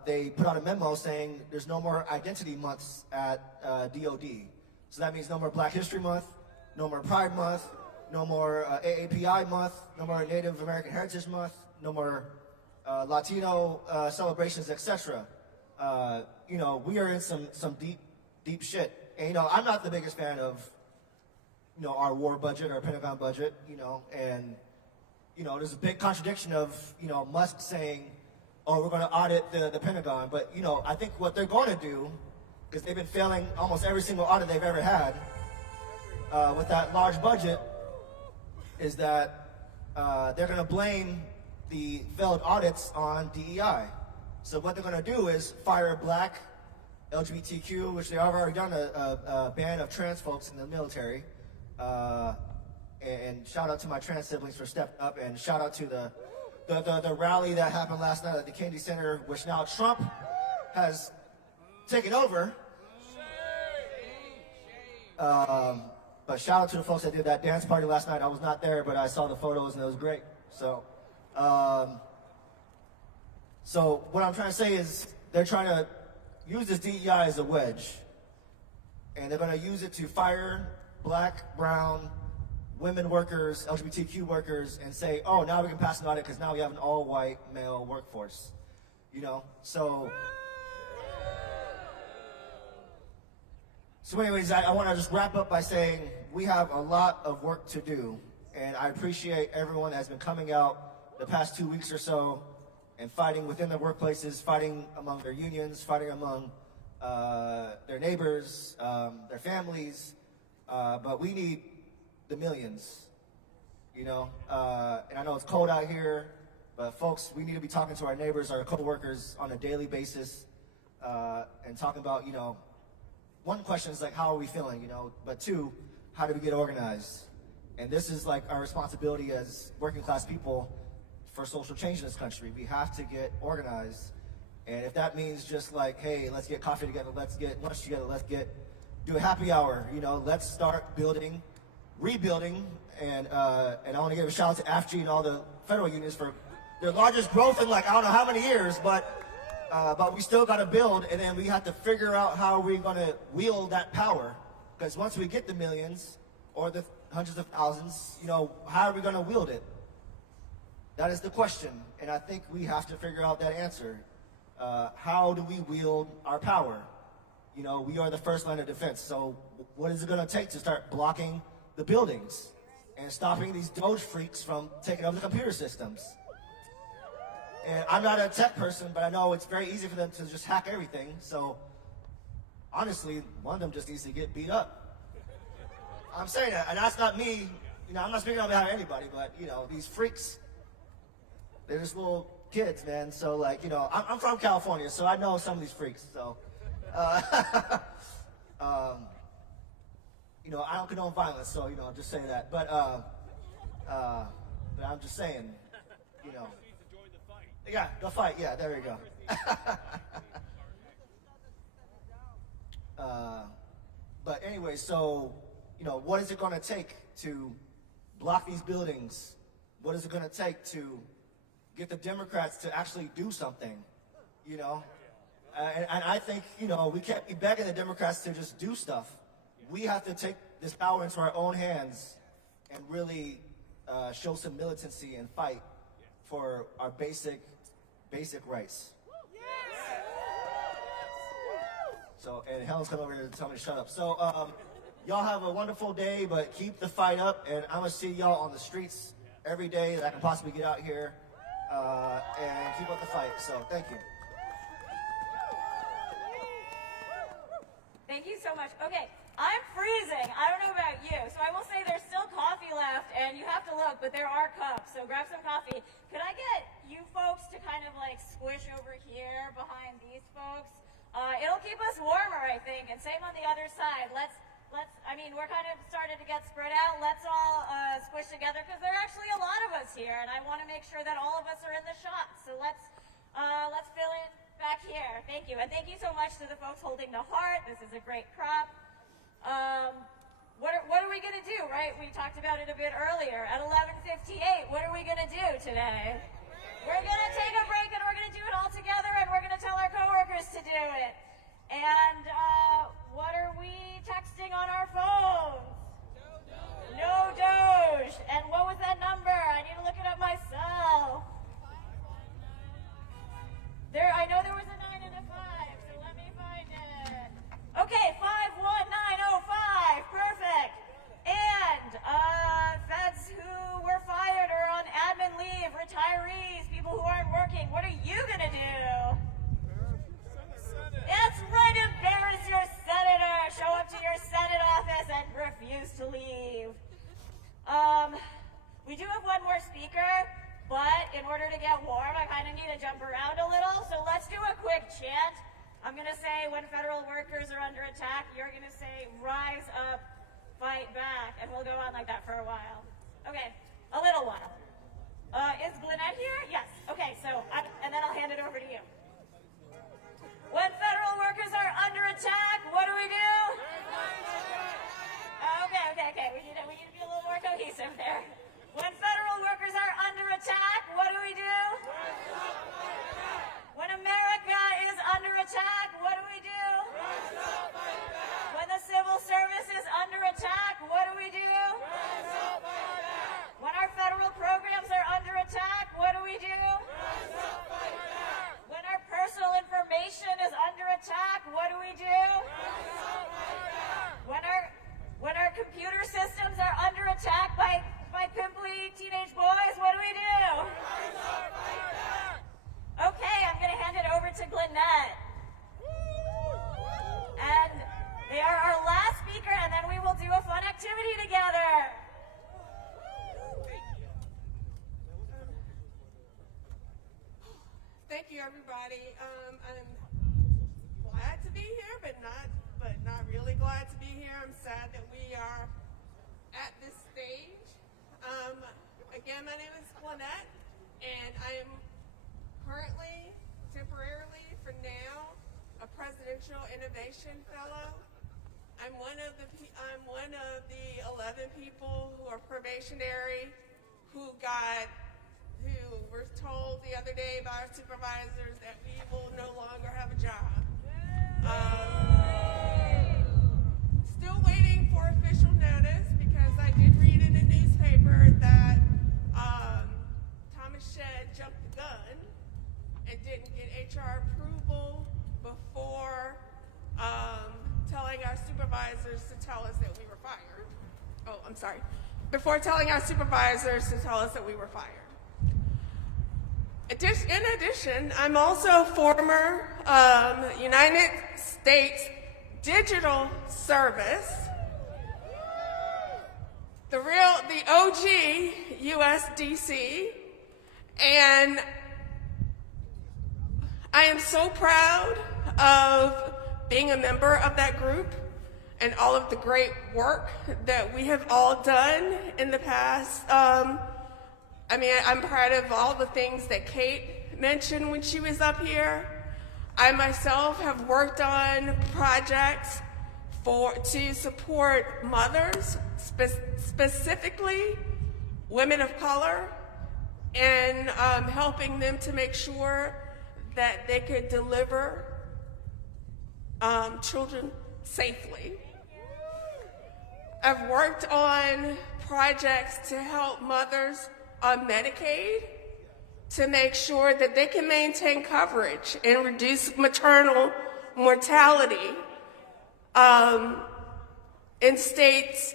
they put out a memo saying there's no more identity months at DOD. So that means no more Black History Month, no more Pride Month, no more AAPI Month, no more Native American Heritage Month, no more Latino celebrations, etc. You know, we are in some deep shit. And, you know, I'm not the biggest fan of, you know, our war budget, our Pentagon budget, you know, and, you know, there's a big contradiction of, you know, Musk saying, oh, we're going to audit the Pentagon. But, you know, I think what they're going to do, because they've been failing almost every single audit they've ever had with that large budget, is that they're going to blame the failed audits on DEI. So what they're going to do is fire black, LGBTQ, which they have already done a ban of trans folks in the military. And shout out to my trans siblings for stepping up, and shout out to the rally that happened last night at the Kennedy Center, which now Trump has taken over. But shout out to the folks that did that dance party last night. I was not there, but I saw the photos and it was great. So, so what I'm trying to say is they're trying to use this DEI as a wedge, and they're going to use it to fire black, brown, women workers, LGBTQ workers, and say, oh, now we can pass an audit because now we have an all-white male workforce. You know, so anyways, I want to just wrap up by saying we have a lot of work to do, and I appreciate everyone that has been coming out the past 2 weeks or so and fighting within their workplaces, fighting among their unions, fighting among their neighbors, their families, but we need the millions, you know, and I know it's cold out here, but folks, we need to be talking to our neighbors, our co-workers on a daily basis, and talking about, you know, one question is like, how are we feeling, you know, but two, how do we get organized? And this is like our responsibility as working class people for social change in this country. We have to get organized. And if that means just like, hey, let's get coffee together, let's get lunch together, do a happy hour, you know, let's start building, rebuilding, and I want to give a shout out to AFG and all the federal unions for their largest growth in like, I don't know how many years, but we still got to build, and then we have to figure out how we're going to wield that power. Because once we get the millions, or the hundreds of thousands, you know, how are we going to wield it? That is the question, and I think we have to figure out that answer. How do we wield our power? You know, we are the first line of defense, so what is it going to take to start blocking the buildings and stopping these Doge freaks from taking over the computer systems? And I'm not a tech person, but I know it's very easy for them to just hack everything, so honestly, one of them just needs to get beat up. I'm saying that, and that's not me, you know, I'm not speaking on behalf of anybody, but, you know, these freaks, they're just little kids, man. So, like, you know, I'm from California, so I know some of these freaks. So, you know, I don't condone violence, so, you know, I'll just say that. But I'm just saying, you know. Yeah, the fight. Yeah, there we go. But anyway, so, you know, what is it going to take to block these buildings? What is it going to take to get the Democrats to actually do something, you know? And I think, you know, we can't be begging the Democrats to just do stuff. We have to take this power into our own hands and really show some militancy and fight for our basic rights. So, and Helen's come over here to tell me to shut up. So, y'all have a wonderful day, but keep the fight up, and I'm gonna see y'all on the streets every day that I can possibly get out here, and keep up the fight. So, thank you. Thank you so much. Okay, I'm freezing. I don't know about you. So I will say there's still coffee left, and you have to look, but there are cups. So grab some coffee. Could I get you folks to kind of like squish over here behind these folks? It'll keep us warmer, I think, and same on the other side. I mean, we're kind of starting to get spread out. Let's all squish together, because there are actually a lot of us here, and I want to make sure that all of us are in the shot. So let's fill in back here. Thank you, and thank you so much to the folks holding the heart. This is a great prop. What are we gonna do, right? We talked about it a bit earlier. At 11:58, what are we gonna do today? We're gonna take a break, and we're gonna do it all together, and we're gonna tell our coworkers to do it. And what are we texting on our phones? No Doge. And what was that number? I need to look it up myself. jump around a little. So let's do a quick chant. I'm going to say when federal workers are under attack, you're going to say rise up, fight back, and we'll go on like that for a while. Okay, a little while. Is Glenette here? Yes. Okay, and then I'll hand it over to you. When federal workers are under attack, what do we do? Okay. We need to be a little more cohesive there. When federal workers are under attack, what do we do? When America is under attack, what do we do? When the civil service is under attack, what do we do? When our federal programs are under attack, what do we do? When our personal information is under attack, what do we do? When our computer systems are under attack by pimply teenage boys, what do we do? Okay, I'm going to hand it over to Glenette. And they are our last speaker, and then we will do a fun activity together. Thank you, everybody. I'm glad to be here, but not really glad to be here. I'm sad that we are at this stage. Again, my name is Glenette, and I am currently, temporarily, for now, a Presidential Innovation Fellow. I'm one of the 11 people who are probationary who were told the other day by our supervisors that we will no longer have a job. Still waiting for official notice because I did read in the newspaper that Thomas Shedd jumped the gun and didn't get HR approval before telling our supervisors to tell us that we were fired. Oh, I'm sorry. Before telling our supervisors to tell us that we were fired. In addition, I'm also a former United States Digital Service, the OG USDC, and I am so proud of being a member of that group and all of the great work that we have all done in the past. I'm proud of all the things that Kate mentioned when she was up here. I myself have worked on projects to support mothers, specifically women of color, and helping them to make sure that they could deliver children safely. I've worked on projects to help mothers on Medicaid to make sure that they can maintain coverage and reduce maternal mortality in states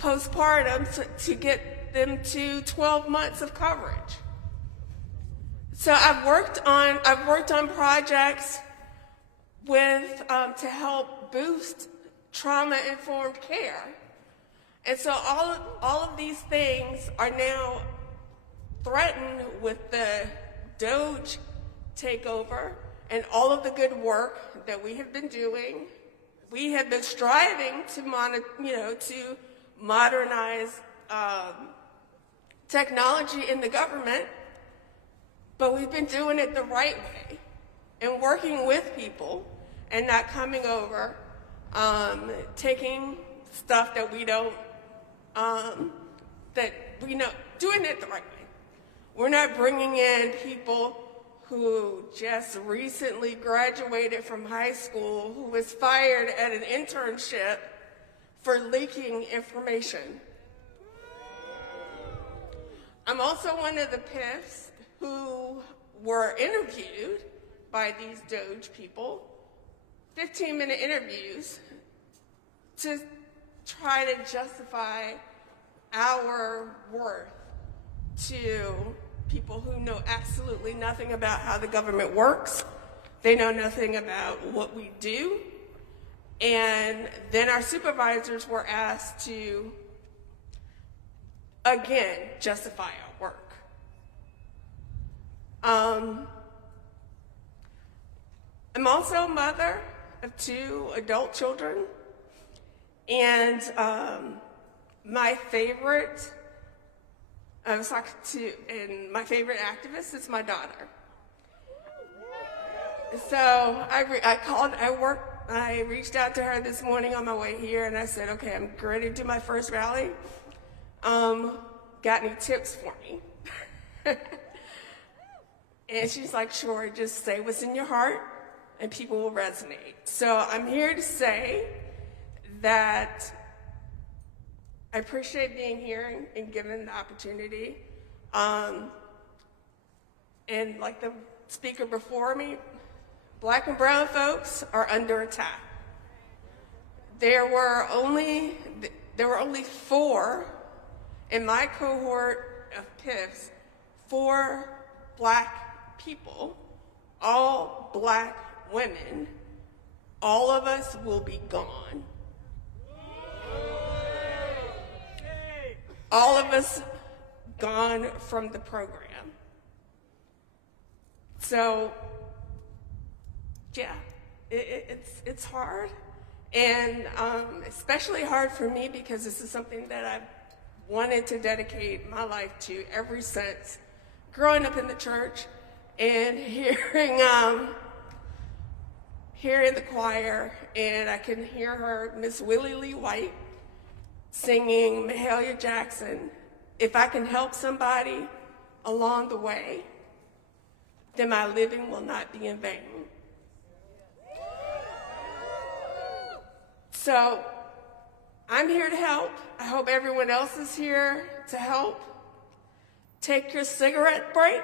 postpartum to get them to 12 months of coverage. So I've worked on projects with to help boost trauma-informed care. And so all of these things are now threatened with the Doge takeover and all of the good work that we have been doing. We have been striving to modernize technology in the government, but we've been doing it the right way and working with people and not coming over, taking stuff that we don't, doing it the right way. We're not bringing in people who just recently graduated from high school, who was fired at an internship for leaking information. I'm also one of the PIFs who were interviewed by these Doge people, 15-minute interviews, to try to justify our worth to people who know absolutely nothing about how the government works. They know nothing about what we do. And then our supervisors were asked to, again, justify our work. also a mother of 2 adult children, and my favorite activist is my daughter. So I reached out to her this morning on my way here, and I said, okay, I'm ready to do my first rally. Got any tips for me? And she's like, sure, just say what's in your heart and people will resonate. So I'm here to say that I appreciate being here and given the opportunity. And like the speaker before me, Black and brown folks are under attack. There were only 4 in my cohort of PIFs, 4 Black people, all Black women. All of us will be gone. All of us gone from the program. So, yeah, it's hard, and especially hard for me because this is something that I've wanted to dedicate my life to ever since growing up in the church and hearing the choir, and I can hear her, Miss Willie Lee White, singing Mahalia Jackson. If I can help somebody along the way, then my living will not be in vain. So I'm here to help. I hope everyone else is here to help. Take your cigarette break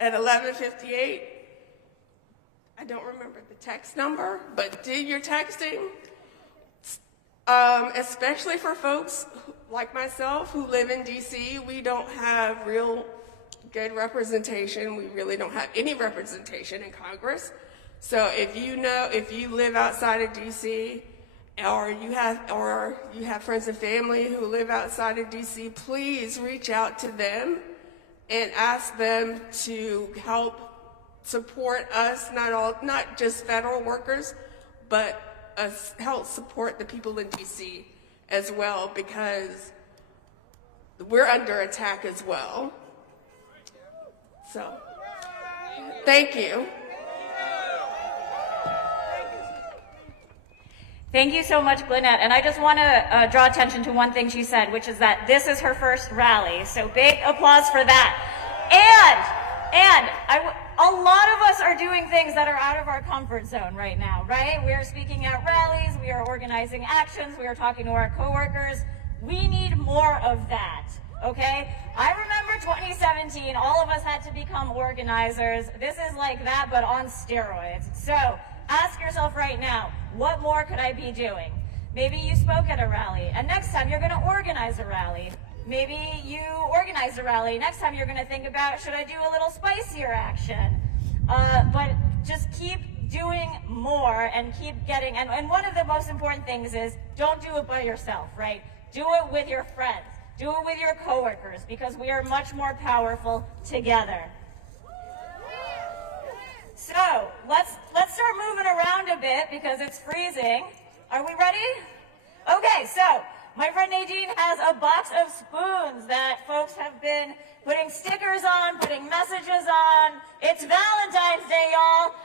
at 11:58. I don't remember the text number, but do your texting. Especially for folks like myself who live in DC, we don't have real good representation. We really don't have any representation in Congress. So if you live outside of DC, or you have friends and family who live outside of DC, please reach out to them and ask them to help support us, not just federal workers, but help support the people in DC as well, because we're under attack as well. So, thank you. Thank you so much, Glynette. And I just want to draw attention to one thing she said, which is that this is her first rally. So big applause for that. And a lot of us are doing things that are out of our comfort zone right now, right? We are speaking at rallies, we are organizing actions, we are talking to our coworkers. We need more of that, okay? I remember 2017, all of us had to become organizers. This is like that, but on steroids. So ask yourself right now, what more could I be doing? Maybe you spoke at a rally, and next time you're gonna organize a rally. Maybe you organized a rally. Next time you're gonna think about, should I do a little spicier action? But just keep doing more and keep getting, and one of the most important things is, don't do it by yourself, right? Do it with your friends. Do it with your coworkers, because we are much more powerful together. So let's start moving around a bit because it's freezing. Are we ready? Okay, so my friend Nadine has a box of spoons that folks have been putting stickers on, putting messages on. It's Valentine's Day, y'all.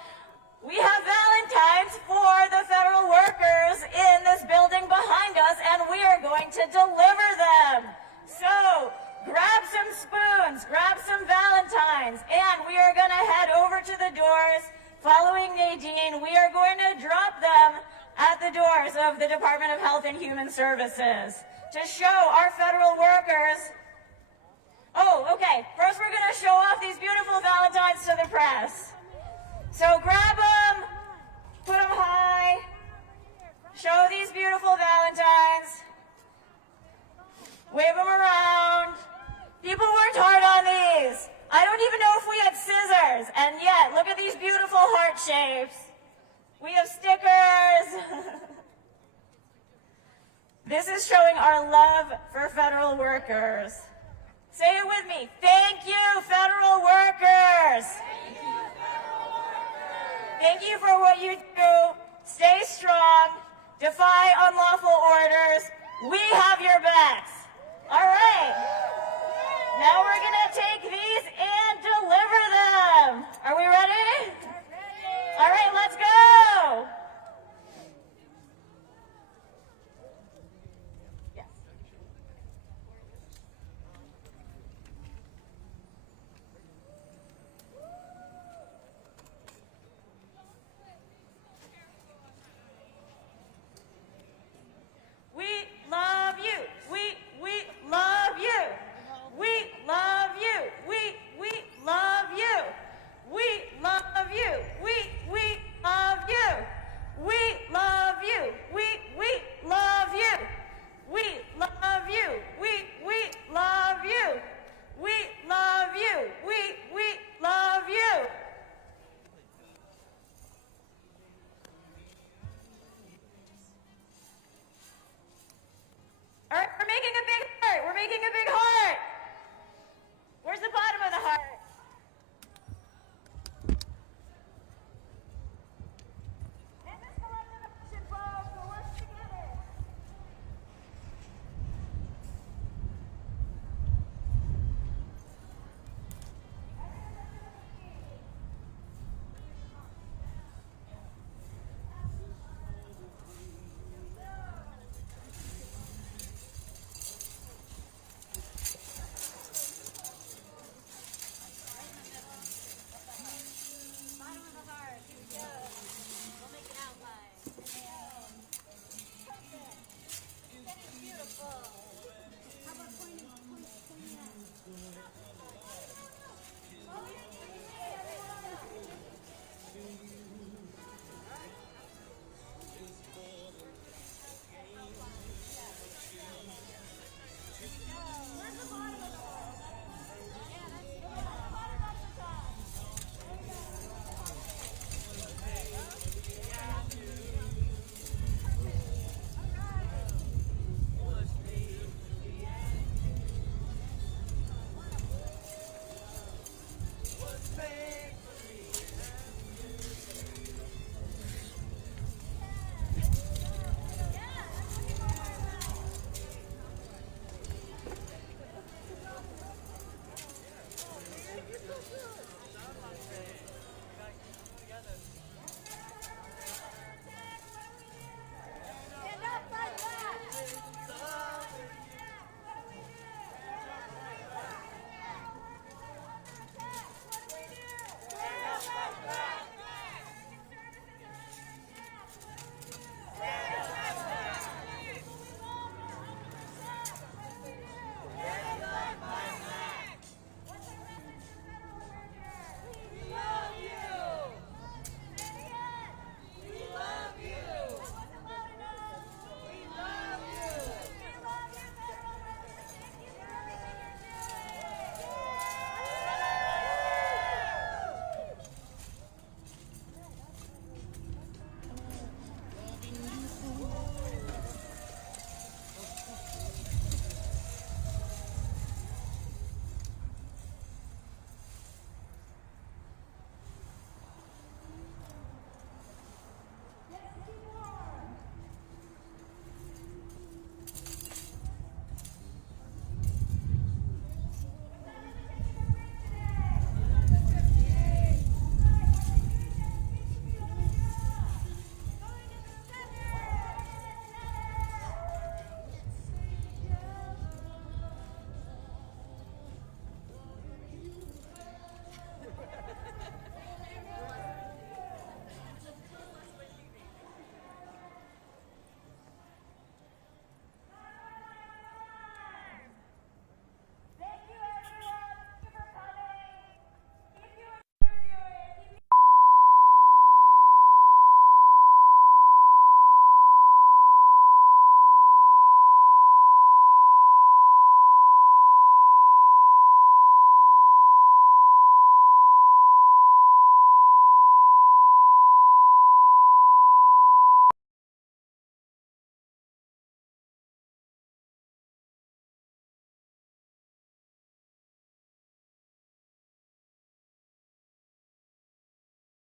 We have Valentines for the federal workers in this building behind us, and we are going to deliver them. So grab some spoons, grab some Valentines, and we are going to head over to the doors. Following Nadine, we are going to drop them at the doors of the Department of Health and Human Services to show our federal workers. Oh, okay. First, we're going to show off these beautiful Valentines to the press. So grab them, put them high, show these beautiful Valentines, wave them around. People worked hard on these. I don't even know if we had scissors, and yet, look at these beautiful heart shapes. We have stickers. This is showing our love for federal workers. Say it with me. Thank you, federal workers. Thank Thank you for what you do. Stay strong. Defy unlawful orders. We have your backs. All right. Now we're going to take these and deliver them. Are we ready?